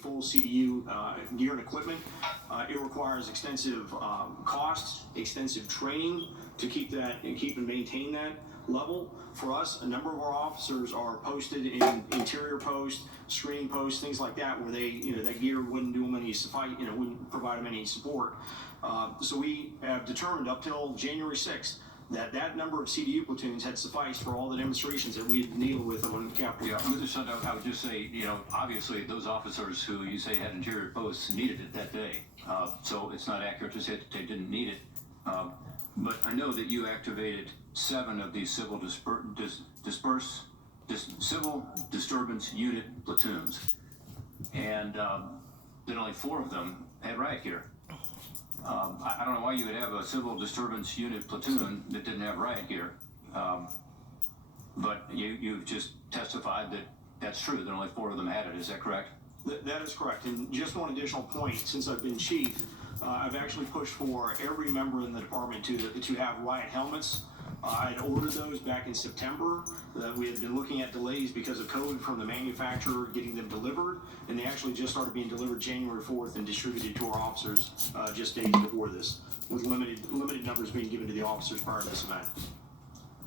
full CDU gear and equipment. It requires extensive cost, extensive training to keep and maintain that level. For us, a number of our officers are posted in interior posts, screening posts, things like that, where they, that gear wouldn't do them any wouldn't provide them any support. So we have determined up till January 6th that number of CDU platoons had sufficed for all the demonstrations that we had needed with on the Capitol. Yeah, Mr. Sundown, I would just say, obviously those officers who you say had interior posts needed it that day. So it's not accurate to say that they didn't need it. But I know that you activated 7 of these civil civil disturbance unit platoons, and then only 4 of them had riot gear. I don't know why you would have a civil disturbance unit platoon that didn't have riot gear, but you've just testified that that's true, that only 4 of them had it. Is that correct? That is correct. And just one additional point, since I've been chief, I've actually pushed for every member in the department to have riot helmets. I had ordered those back in September. We had been looking at delays because of COVID from the manufacturer getting them delivered, and they actually just started being delivered January 4th and distributed to our officers just days before this, with limited numbers being given to the officers prior to this event.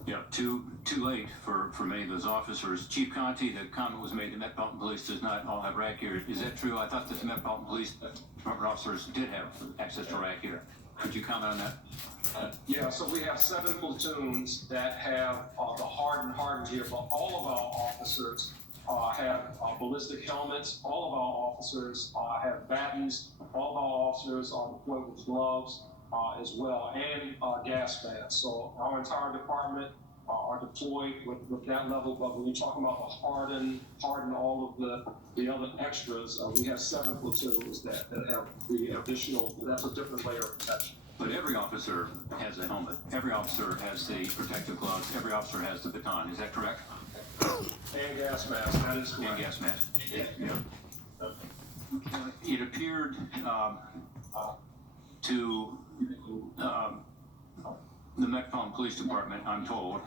Yeah, too late for many of those officers. Chief Conti, the comment was made that Metropolitan Police does not all have riot gear. Is that true? I thought that the Metropolitan Police Department officers did have access to riot gear. Could you comment on that? Yeah, so we have 7 platoons that have the hardened gear, but all of our officers have ballistic helmets. All of our officers have battens. All of our officers are equipped with gloves as well, and gas masks. So our entire department are deployed with that level. But when you're talking about the harden all of the other extras, we have 7 platoons that have the additional. That's a different layer of protection. But every officer has a helmet. Every officer has the protective gloves. Every officer has the baton. Is that correct? And gas mask. That is correct. And gas mask. Yeah. It appeared to the Metropolitan Police Department, I'm told,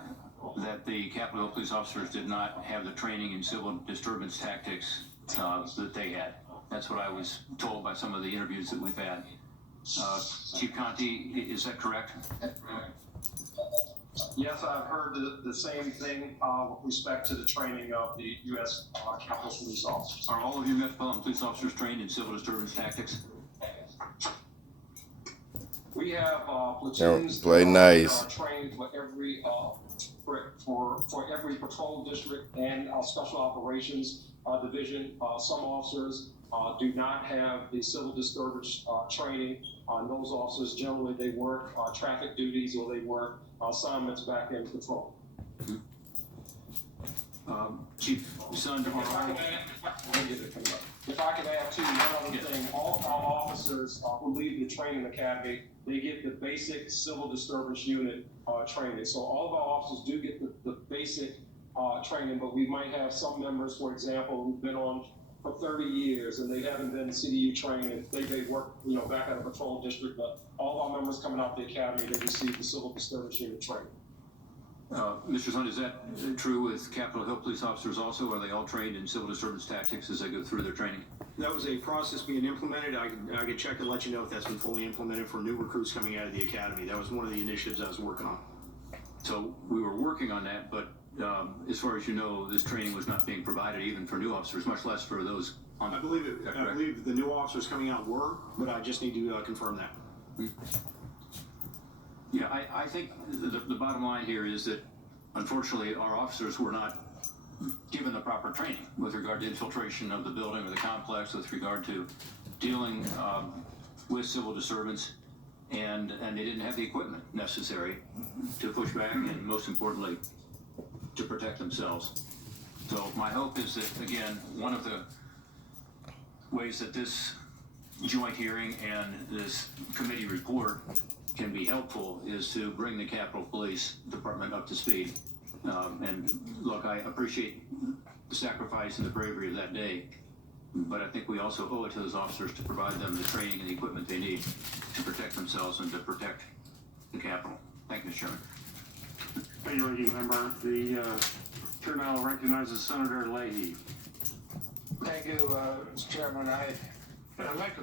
that the Capitol Hill police officers did not have the training in civil disturbance tactics that they had. That's what I was told by some of the interviews that we've had. Chief Conti, is that correct? Yes, I've heard the same thing with respect to the training of the U.S. Capitol Police officers. Are all of your Metropolitan Police officers trained in civil disturbance tactics? We have platoons play nice. That are trained for every for every patrol district and special operations division. Some officers do not have the civil disturbance training. Those officers generally they work traffic duties or they work assignments back in patrol. Chief Sund, if I could add to one other thing, all of our officers who leave the training academy, they get the basic civil disturbance unit training. So all of our officers do get the basic training, but we might have some members, for example, who've been on for 30 years and they haven't been CDU trained and they work, back at a patrol district, but all of our members coming out the academy, they receive the civil disturbance unit training. Mr. Sund, is that true with Capitol Hill police officers also? Are they all trained in civil disturbance tactics as they go through their training? That was a process being implemented. I could check and let you know if that's been fully implemented for new recruits coming out of the academy. That was one of the initiatives I was working on. So we were working on that, but as far as you know, this training was not being provided even for new officers, much less for those on the... I believe the new officers coming out were, but I just need to confirm that. Yeah, I think the bottom line here is that, unfortunately, our officers were not given the proper training with regard to infiltration of the building or the complex, with regard to dealing with civil disturbance, and they didn't have the equipment necessary to push back and, most importantly, to protect themselves. So my hope is that, again, one of the ways that this joint hearing and this committee report can be helpful is to bring the Capitol Police Department up to speed. And look, I appreciate the sacrifice and the bravery of that day, but I think we also owe it to those officers to provide them the training and the equipment they need to protect themselves and to protect the Capitol. Thank you, Mr. Chairman. Thank you, Ranking Member. The chair now recognizes Senator Leahy. Thank you, Mr. Chairman. I'd like to